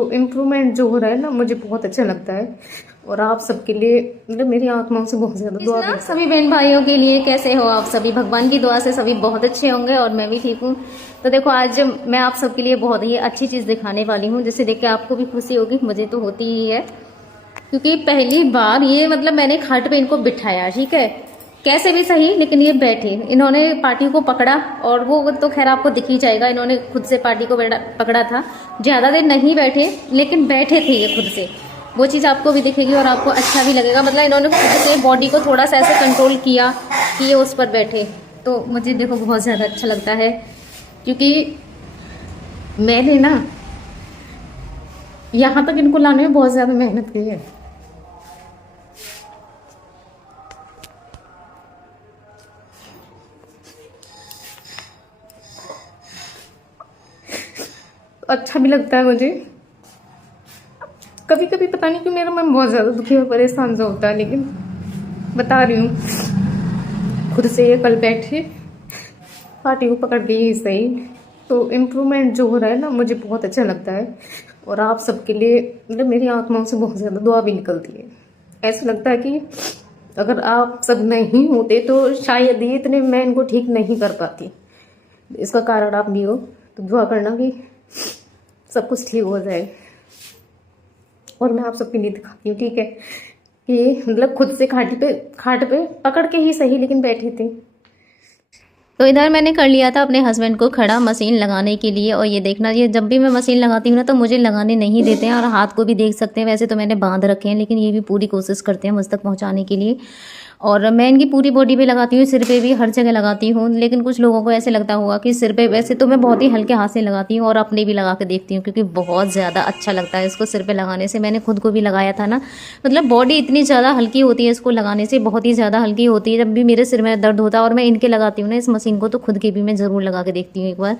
तो इम्प्रूवमेंट जो हो रहा है ना, मुझे बहुत अच्छा लगता है। और आप सबके लिए मतलब मेरी आत्माओं से बहुत ज़्यादा दुआ करती हूँ। सभी बहन भाइयों के लिए कैसे हो आप सभी? भगवान की दुआ से सभी बहुत अच्छे होंगे और मैं भी ठीक हूँ। तो देखो, आज मैं आप सबके लिए बहुत ही अच्छी चीज़ दिखाने वाली हूँ, जिसे देख के आपको भी खुशी होगी, मुझे तो होती ही है। क्योंकि पहली बार ये मतलब मैंने खाट पे इनको बिठाया, ठीक है, कैसे भी सही, लेकिन ये बैठे, इन्होंने पार्टी को पकड़ा। और वो तो खैर आपको दिख ही जाएगा, इन्होंने खुद से पार्टी को पकड़ा था। ज़्यादा देर नहीं बैठे, लेकिन बैठे थे ये खुद से। वो चीज़ आपको भी दिखेगी और आपको अच्छा भी लगेगा। मतलब इन्होंने खुद से बॉडी को थोड़ा सा ऐसे कंट्रोल किया कि ये उस पर बैठे। तो मुझे देखो बहुत ज़्यादा अच्छा लगता है, क्योंकि मैंने ना यहाँ तक इनको लाने में बहुत ज़्यादा मेहनत की है। अच्छा भी लगता है मुझे। कभी कभी पता नहीं क्यों मेरा मन बहुत ज़्यादा दुखी और परेशान सा होता है, लेकिन बता रही हूँ, खुद से ये कल बैठे, पार्टी को पकड़ के ही सही। तो इम्प्रूवमेंट जो हो रहा है ना, मुझे बहुत अच्छा लगता है। और आप सबके लिए मतलब मेरी आत्माओं से बहुत ज़्यादा दुआ भी निकलती है। ऐसा लगता है कि अगर आप सब नहीं होते तो शायद ये इतने मैं इनको ठीक नहीं कर पाती। इसका कारण आप भी हो, तो दुआ करना कि सब कुछ ठीक हो जाए। और मैं आप सबके लिए दिखाती हूँ, ठीक है, कि मतलब खुद से खाट पे पकड़ के ही सही, लेकिन बैठे थे। तो इधर मैंने कर लिया था अपने हस्बैंड को खड़ा मशीन लगाने के लिए। और ये देखना, ये जब भी मैं मशीन लगाती हूँ ना, तो मुझे लगाने नहीं देते हैं, और हाथ को भी देख सकते हैं। वैसे तो मैंने बांध रखे हैं, लेकिन ये भी पूरी कोशिश करते हैं मुझ तक पहुँचाने के लिए। और मैं इनकी पूरी बॉडी पे लगाती हूँ, सिर पे भी, हर जगह लगाती हूँ। लेकिन कुछ लोगों को ऐसे लगता होगा कि सिर पे, वैसे तो मैं बहुत ही हल्के हाथ से लगाती हूँ और अपने भी लगा के देखती हूँ, क्योंकि बहुत ज़्यादा अच्छा लगता है इसको सिर पे लगाने से। मैंने खुद को भी लगाया था ना, मतलब बॉडी इतनी ज़्यादा हल्की होती है इसको लगाने से, बहुत ही ज़्यादा हल्की होती है। जब भी मेरे सिर में दर्द होता है और मैं इनके लगाती हूँ ना इस मशीन को, तो खुद की भी मैं ज़रूर लगा के देखती हूँ एक बार।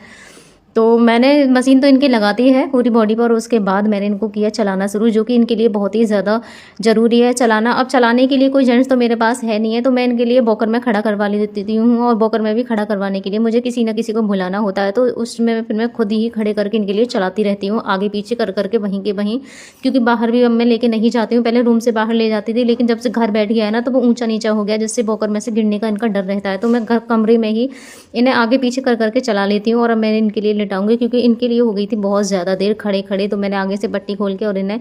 तो मैंने मशीन तो इनकी लगाती है पूरी बॉडी पर, और उसके बाद मैंने इनको किया चलाना शुरू, जो कि इनके लिए बहुत ही ज़्यादा ज़रूरी है चलाना। अब चलाने के लिए कोई जेंट्स तो मेरे पास है नहीं है, तो मैं इनके लिए वॉकर में खड़ा करवा लेती हूँ। और वॉकर में भी खड़ा करवाने के लिए मुझे किसी ना किसी को बुलाना होता है, तो उसमें फिर मैं खुद ही खड़े करके इनके लिए चलाती रहती हूँ, आगे पीछे कर करके, वहीं के वहीं। क्योंकि बाहर भी अब मैं लेके नहीं जाती हूँ, पहले रूम से बाहर ले जाती थी, लेकिन जब से घर बैठ गया है ना, तो वो ऊंचा नीचा हो गया, जिससे वॉकर में से गिरने का इनका डर रहता है। तो मैं घर कमरे में ही इन्हें आगे पीछे कर करके चला लेती हूँ। और अब मैं इनके लिए लेटाऊंगी, क्योंकि इनके लिए हो गई थी बहुत ज़्यादा देर खड़े खड़े। तो मैंने आगे से पट्टी खोल के और इन्हें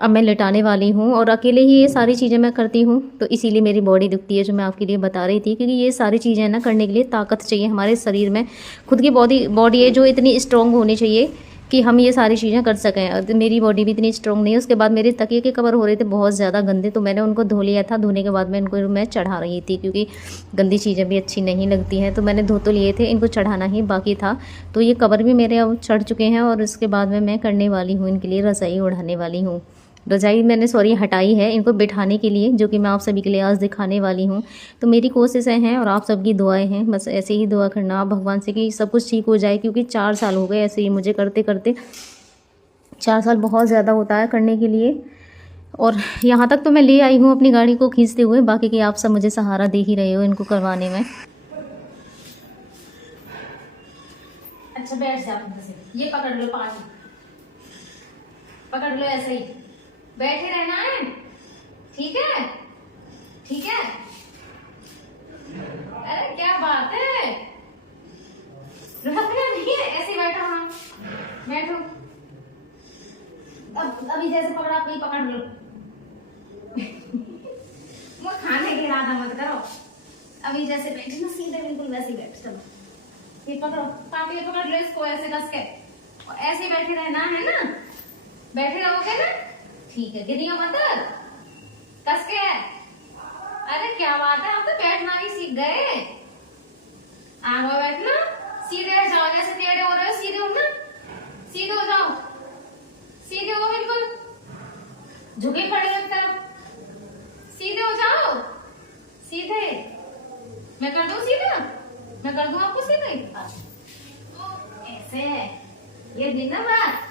अब मैं लेटाने वाली हूँ। और अकेले ही ये सारी चीज़ें मैं करती हूँ, तो इसीलिए मेरी बॉडी दुखती है, जो मैं आपके लिए बता रही थी। क्योंकि ये सारी चीज़ें ना करने के लिए ताकत चाहिए हमारे शरीर में, खुद की बॉडी है जो इतनी स्ट्रॉन्ग होनी चाहिए कि हम ये सारी चीज़ें कर सकें। और मेरी बॉडी भी इतनी स्ट्रॉन्ग नहीं है। उसके बाद मेरे तकिए के कवर हो रहे थे बहुत ज़्यादा गंदे, तो मैंने उनको धो लिया था। धोने के बाद मैं इनको मैं चढ़ा रही थी, क्योंकि गंदी चीज़ें भी अच्छी नहीं लगती हैं। तो मैंने धो तो लिए थे, इनको चढ़ाना ही बाकी था। तो ये कवर भी मेरे अब चढ़ चुके हैं। और उसके बाद में मैं करने वाली हूँ इनके लिए रज़ाई ओढ़ाने वाली हूँ। रज़ाई मैंने हटाई है इनको बिठाने के लिए, जो कि मैं आप सभी के लिए आज दिखाने वाली हूँ। तो मेरी कोशिशें हैं और आप सबकी दुआएं हैं, बस ऐसे ही दुआ करना आप भगवान से कि सब कुछ ठीक हो जाए। क्योंकि 4 साल हो गए ऐसे ही मुझे करते करते, 4 साल बहुत ज़्यादा होता है करने के लिए। और यहाँ तक तो मैं ले आई हूँ अपनी गाड़ी को खींचते हुए, बाकी कि आप सब मुझे सहारा दे ही रहे हो इनको करवाने में। अच्छा बैठ जा, ये पकड़ लो, पानी पकड़ लो, ऐसे ही बैठे रहना है, ठीक है, ठीक है। अरे क्या बात है, रखना नहीं है, ऐसे बैठो। हाँ बैठो। अब अभी जैसे पकड़ा आप पकड़ लो। वो खाने की इरादा मत करो, अभी जैसे बैठे ना सीधे बिल्कुल वैसे बैठ। चलो ये पकड़ो, पापी पकड़ लो इसको ऐसे कस के, और ऐसे बैठे रहना है ना, बैठे रहोगे ना, ठीक है, गिरियो मत, कस के। अरे क्या बात है, अब तो बैठना भी सीख गए। आगे बैठना, सीधे हो जाओ, जैसे टेढ़े हो रहे हो सीधे हो ना, सीधे हो जाओ, सीधे हो बिल्कुल, झुके पड़े एक तरफ, सीधे हो जाओ, सीधे। मैं कर दूं सीधा, मैं कर दूं आपको सीधे, ऐसे ये दिन ना बात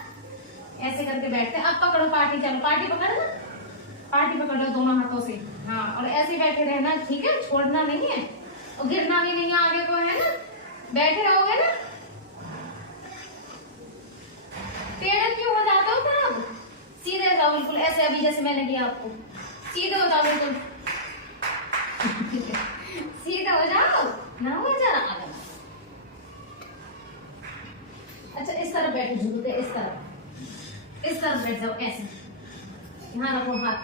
ऐसे करके बैठते। अब पकड़ो पार्टी, चलो पार्टी पकड़ लो, पार्टी पकड़ लो दोनों हाथों से। हाँ और ऐसे बैठे रहना, ठीक है, छोड़ना नहीं है और गिरना भी नहीं है आगे को, है ना, बैठे रहोगे ना। टेढ़े क्यों हो जाते हो तब? जाओ बिल्कुल ऐसे, अभी जैसे मैंने किया आपको। सीधे हो जाओ बिल्कुल, सीधे हो जाओ ना, हो जा रहा। अच्छा इस तरफ बैठो, झूलते इस तरफ बैठ जाओ ऐसे। यहाँ रखो हाथ,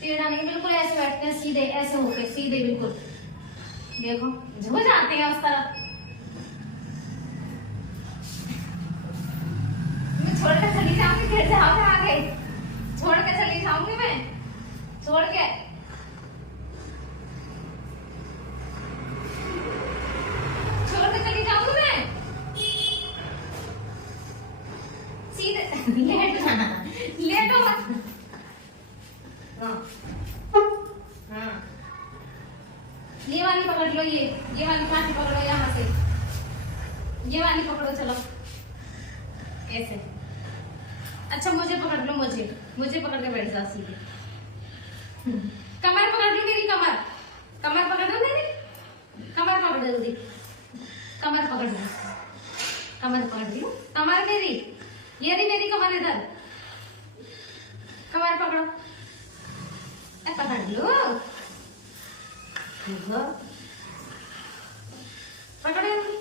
टेढ़ा नहीं, बिल्कुल ऐसे बैठते हैं सीधे, ऐसे होके सीधे बिल्कुल। देखो झुक जाते हैं उस तरफ। मैं छोड़ के चली जाऊंगी, फिर जाओगे आगे, छोड़ के चली जाऊंगी मैं, छोड़ के। छोड़ के चली जाऊंगी मैं, सीधे लेटो मत। हाँ हाँ, ये वाली पकड़ लो, ये वाली कांटी पकड़ो यहाँ से, ये वाली पकड़ो, चलो ऐसे। अच्छा मुझे पकड़ लो, मुझे पकड़ के बैठ जाओ सीधे। कमर पकड़ लो मेरी, कमर पकड़ लो मेरी, कमर पकड़ जल्दी, कमर पकड़ लो, कमर पकड़ लो, कमर मेरी, ये रही मेरी कमर, इधर कमर पकड़ो, पकड़ लो, पकड़ो जल्दी।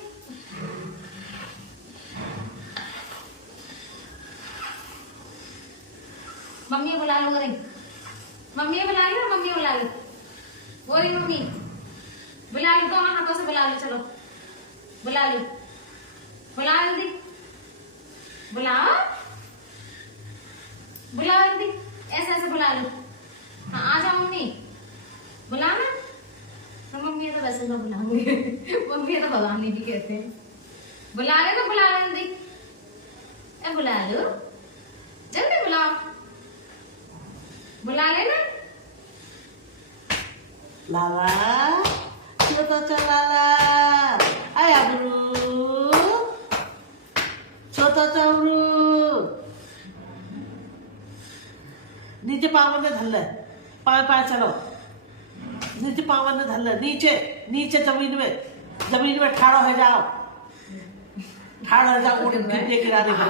मम्मी बुला लो, मम्मी बुला लो, मम्मी बुला लो, वो रही मम्मी, बुला लो, दोनों हाथों से बुला लो, चलो बुला लो, बुला जल्दी, बुलाओ बुलाओ जल्दी, ऐसे ऐसे बुला लो। हाँ आ जाओ मम्मी, बुलाना। तो मम्मी तो वैसे ना बुलाऊंगी, मम्मी तो भगवान नहीं भी कहते हैं। बुला रहे तो बुला लो जल्दी, बुला लो जल्दी, बुलाओ, बुला लेना। लाला छोटा लाला आया गुरु, छोटा चावरू नीचे पावन ने धरलं, पाय पाय चलो, नीचे पावन ने धरलं, नीचे जमीन में ठाड़ो हो जाओ, उठ गिरने किनारे पर।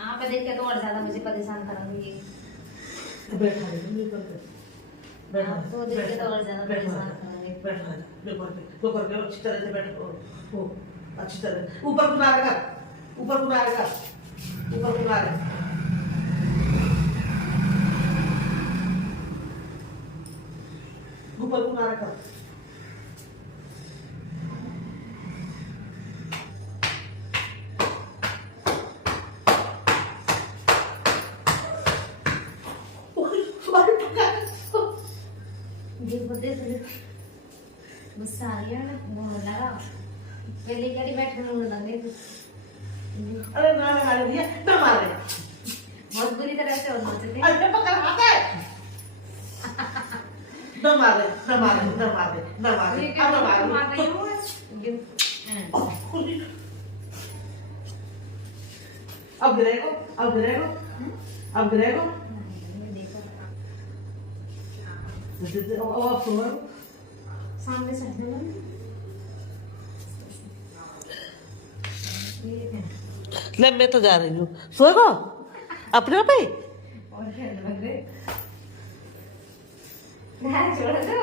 आप देख के तो और ज्यादा मुझे परेशान करेंगे ये, तो देख के तो और ज्यादा परेशान करेंगे। अच्छी तरह से बैठो, अच्छी तरह, ऊपर को नारेगा, ऊपर को नारेगा, ऊपर को नारे, ऊपर को नारेगा। गुस्सा आ गया ना, वो लगा पहले कड़ी बैठ लगे तो। अरे ना मारे भैया, ना मारे, बहुत बुरी तरह से हो जाते थे। अरे पकड़ हाथ है, ना मारे, ना मारे, ना मारे, ना मारे, अब ना मारे, अब गिरेगो, अब गिरेगो, अब गिरेगो, अब सुनो, सामने से ले मैं तो जा रही हूँ, सोएगो अपने पे और क्या लग रहे ना, छोड़ दो,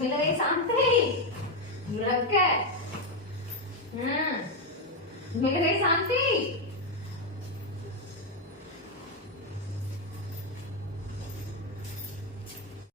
मिल गई शांति, लग के, मिल गई शांति।